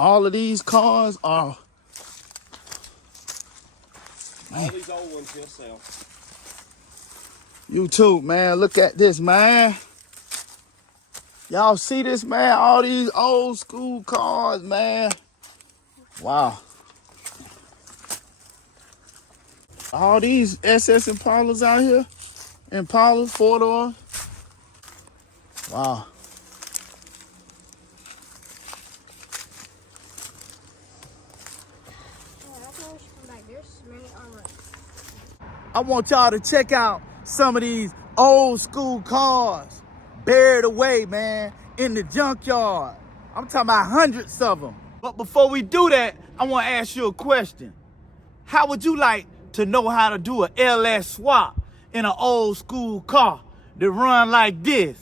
All of these cars are... Man. All these old ones he'll sell. YouTube, man, look at this, man. Y'all see this, man? All these old school cars, man. Wow. All these SS Impalas out here. Impalas, 4-door. Wow. I want y'all to check out some of these old school cars buried away, man, in the junkyard. I'm talking about hundreds of them. But before we do that, I want to ask you a question. How would you like to know how to do an LS swap in an old school car that run like this?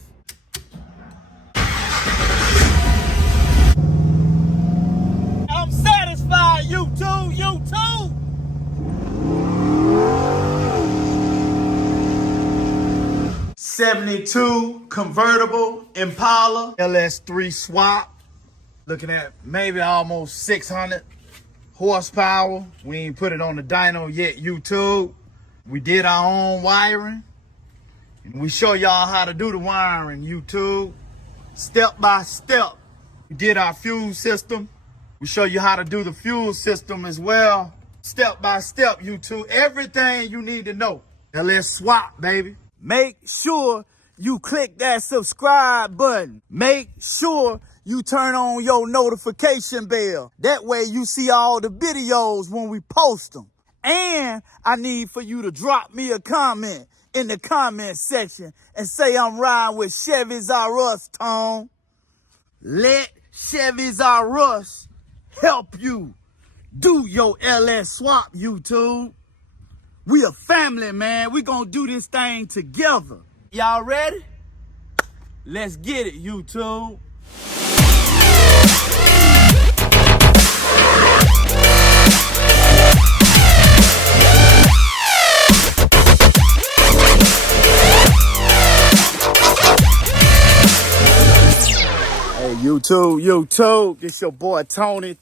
I'm satisfied, YouTube, YouTube. '72 Convertible Impala LS3 Swap. Looking at maybe almost 600 horsepower. We ain't put it on the dyno yet, YouTube. We did our own wiring. And we show y'all how to do the wiring, YouTube. Step by step. We did our fuel system. We show you how to do the fuel system as well. Step by step, YouTube. Everything you need to know. LS Swap, baby. Make sure you click that subscribe button. Make sure you turn on your notification bell. That way you see all the videos when we post them. And I need for you to drop me a comment in the comment section and say I'm riding with Chevys R Us, Tone. Let Chevys R Us help you do your LS swap, YouTube. We a family, man. We gonna do this thing together. Y'all ready? Let's get it, YouTube. Hey, YouTube, it's your boy Tone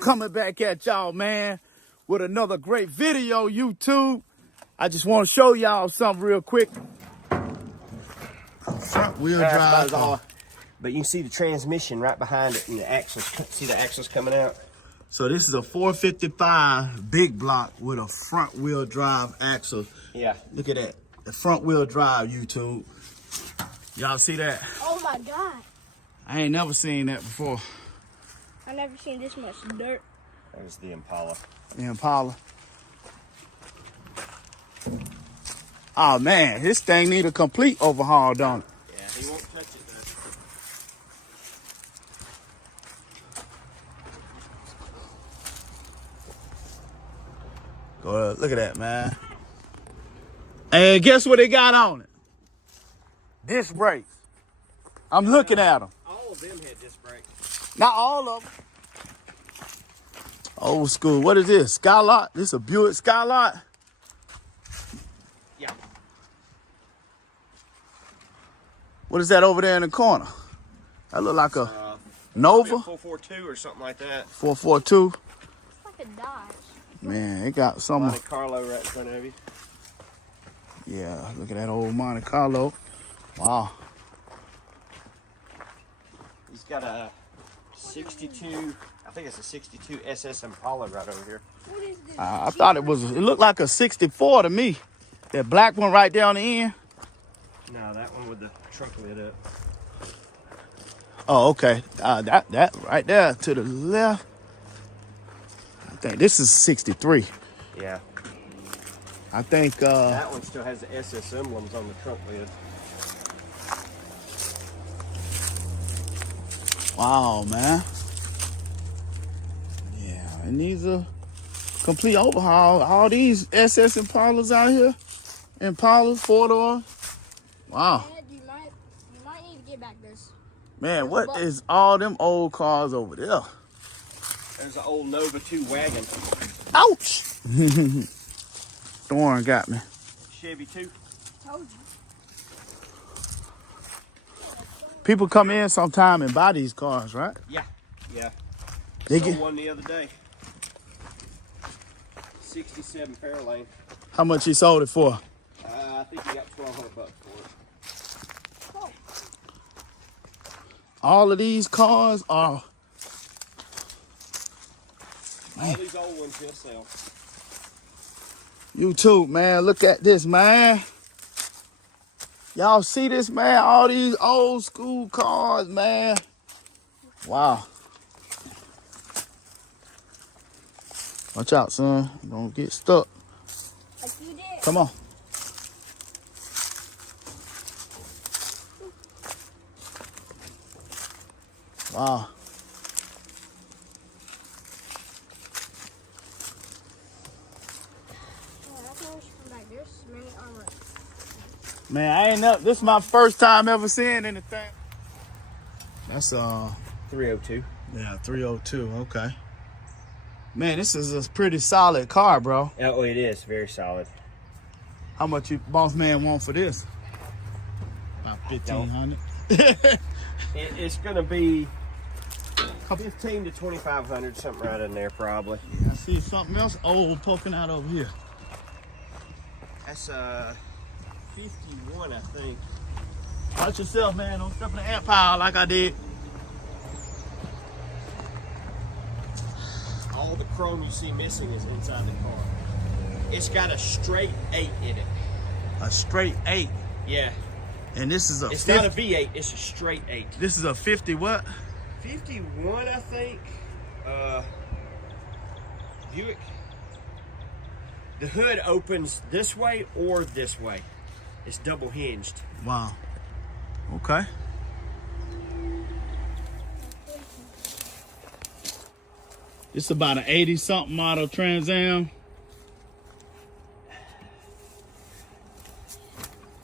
coming back at y'all, man, with another great video, YouTube. I just want to show y'all something real quick. Front wheel drive. But you can see the transmission right behind it and the axles. See the axles coming out? So this is a 455 big block with a front wheel drive axle. Yeah. Look at that. The front wheel drive, YouTube. Y'all see that? Oh my God. I ain't never seen that before. I never seen this much dirt. There's the Impala. The Impala. Oh man, this thing need a complete overhaul, don't it? Yeah, he won't touch it though. Go ahead, look at that, man. And guess what they got on it? Disc brakes. I'm looking at them. All of them had disc brakes. Not all of them. Old school. What is this? Skylark? This a Buick Skylark? Yeah. What is that over there in the corner? That look like a Nova? A 442 or something like that. 442. It's like a Dodge. Man, it got some. Monte Carlo right in front of you. Yeah, look at that old Monte Carlo. Wow. He's got a 62, I think it's a 62 SS Impala right over here. What is this? I thought it looked like a 64 to me. That black one right there on the end. No, that one with the trunk lid up. Oh, okay. That right there to the left. I think this is 63. Yeah. I think that one still has the SS emblems on the trunk lid. wow, man. Yeah, it needs a complete overhaul. All these SS Impalas out here. Impalas, 4-door. Wow. Dad, you might need to get back this. Man, what is all them old cars over there? There's an old Nova 2 wagon. Ouch! Thorn got me. Chevy 2. Told you. People come in sometime and buy these cars, right? Yeah. Yeah. They Sold get, one the other day. 67 Fairlane. how much he sold it for? I think he got $1,200 for it. Oh, All of these cars are. All these old ones he'll sell. YouTube, man, look at this, man. Y'all see this, man? All these old school cars, man. Wow. Watch out, son. Don't get stuck. like you did. Come on. Wow. Yeah, I think we should come back. There's many armor. Man, I ain't up. This is my first time ever seeing anything. That's 302. yeah, 302. Okay. Man, this is a pretty solid car, bro. Oh, it is very solid. How much you boss man want for this? About 1,500. It's gonna be 15 to 2,500, something right in there probably. I see something else old poking out over here. That's 51, I think. Watch yourself, man. Don't step in the ant pile like I did. All the chrome you see missing is inside the car. It's got a straight 8 in it. A straight 8. Yeah. And this is a It's 50, not a V8, it's a straight 8. this is a 50 what? 51, I think. Buick. The hood opens this way or this way. It's double hinged. Wow. Okay. It's about an 80-something model Trans Am.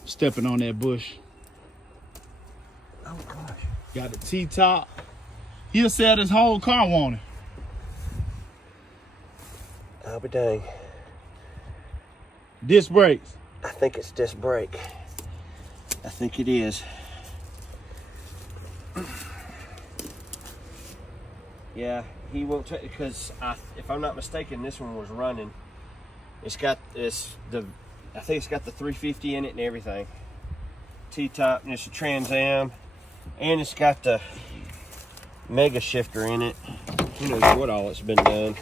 Stepping on that bush. Oh gosh. Got the T-top. He'll sell this whole car on it. I'll be dang. Disc brakes. I think it's disc brake. I think it is. Yeah, he won't take because if I'm not mistaken, this one was running. It's got I think it's got the 350 in it and everything. T-top, and it's a Trans Am, and it's got the mega shifter in it. Who knows what all it's been done.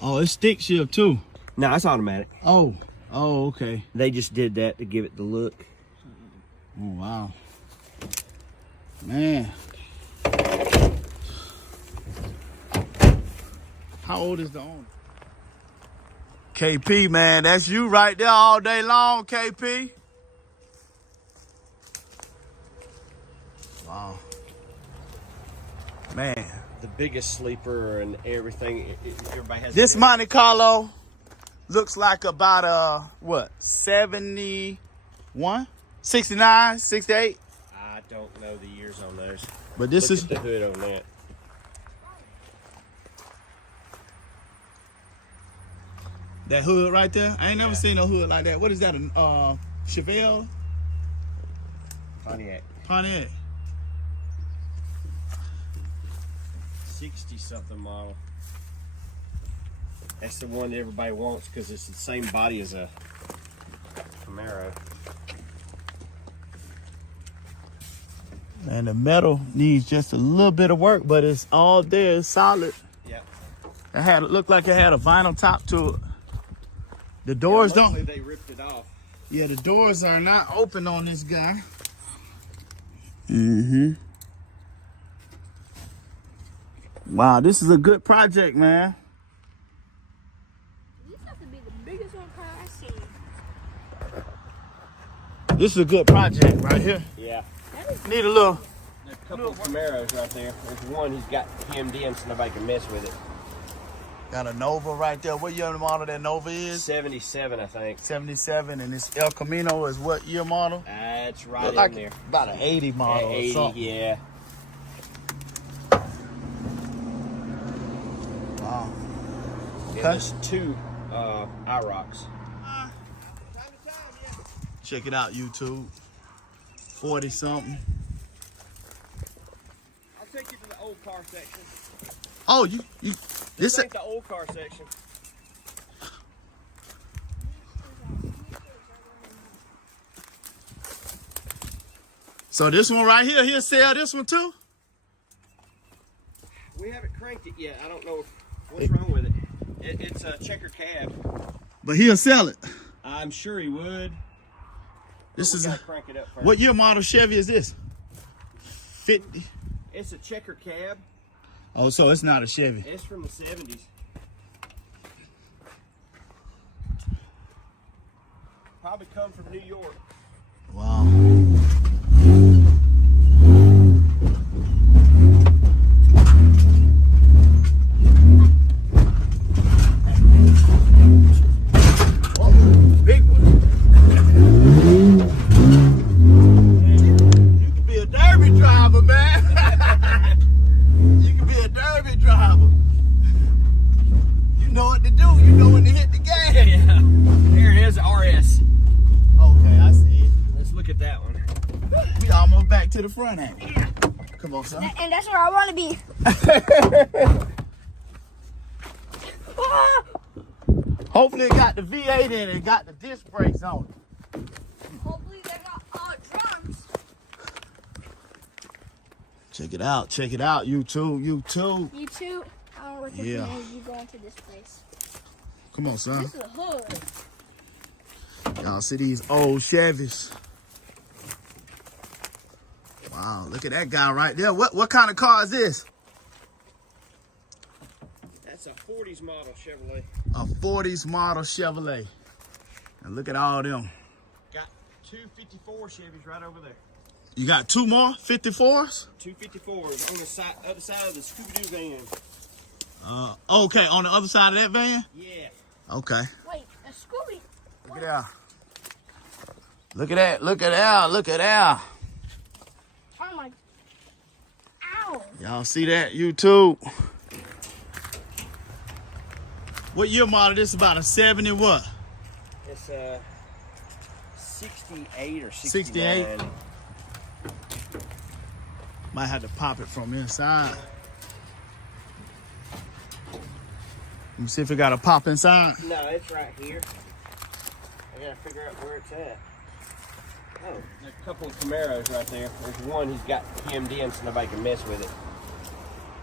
Oh, it's stick shift too. No, it's automatic. Oh, okay. They just did that to give it the look. Oh, wow. Man. How old is the owner? KP, man, that's you right there all day long, KP. Wow. Man. The biggest sleeper and everything. Everybody has This Monte Carlo looks like about what, 71, 69, 68? I don't know the years on those. But this Look is at the hood on that. that hood right there. I ain't never seen no hood like that. What is that? A Chevelle? Pontiac. Pontiac. 60-something model. That's the one that everybody wants because it's the same body as a Camaro. And the metal needs just a little bit of work, but it's all there. It's solid. Yep. It looked like it had a vinyl top to it. The doors Yeah, luckily don't. they ripped it off. Yeah, the doors are not open on this guy. Mm-hmm. Wow, this is a good project, man. These have to be the biggest one car I've seen. This is a good project right here. Yeah. Need a little. There's a couple of Camaros right there. There's one he's got hemmed in so nobody can mess with it. Got a Nova right there. What year model that Nova is? 77, I think. 77, and this El Camino is what year model? That's right Look in like there. about an 80 model or 80, something. yeah. Wow. And Okay. there's two IROCs. Check it out, YouTube. 40 something. take you to the old car section. Oh, you This ain't the old car section. So this one right here, he'll sell this one too? We haven't cranked it yet. I don't know what's wrong with it. It's a checker cab. But he'll sell it. I'm sure he would. This is crank it up first. what year model Chevy is this? 50. It's a checker cab. Oh, so it's not a Chevy. It's from the 70s. Probably come from New York. Wow. Big one. You can be a derby driver, man. You can be a derby driver. You know what to do. You know when to hit the gas. Yeah. Here it is, RS. Okay, I see it. Let's look at that one. We almost back to the front, ain't we? Come on, son. And that's where I want to be. Hopefully it got the V8 in it, got the disc brakes on it. Hopefully they got all drums. Check it out, YouTube. You too. I don't know what Yeah. you going to this place. Come on, son. This is a hood. Y'all see these old Chevys? Wow, look at that guy right there. What kind of car is this? That's a 40s model Chevrolet. A 40s model Chevrolet. And look at all them. Got two 54 Chevys right over there. You got two more 54s? Two 54s on the other side of the Scooby-Doo van. Okay, on the other side of that van? Yeah. Okay. Wait, a Scooby. Look at that. Look at that. Look at that. Look at that. Oh my. Ow. Y'all see that, YouTube? What year model? This is about a 70 what? It's a 68 or 69. 68? Might have to pop it from inside. Let me see if it got a pop inside. No, it's right here. I gotta figure out where it's at. Oh, there's a couple of Camaros right there. There's one he's got hemmed in so nobody can mess with it.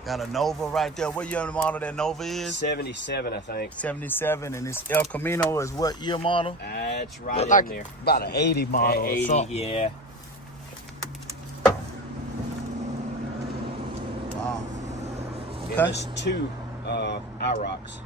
Got a Nova right there. What year model that Nova is? 77, I think. 77, and this El Camino is what year model? That's right Look in like there. about an 80 model or 80, something. yeah. Wow. And Okay. there's two IROCs.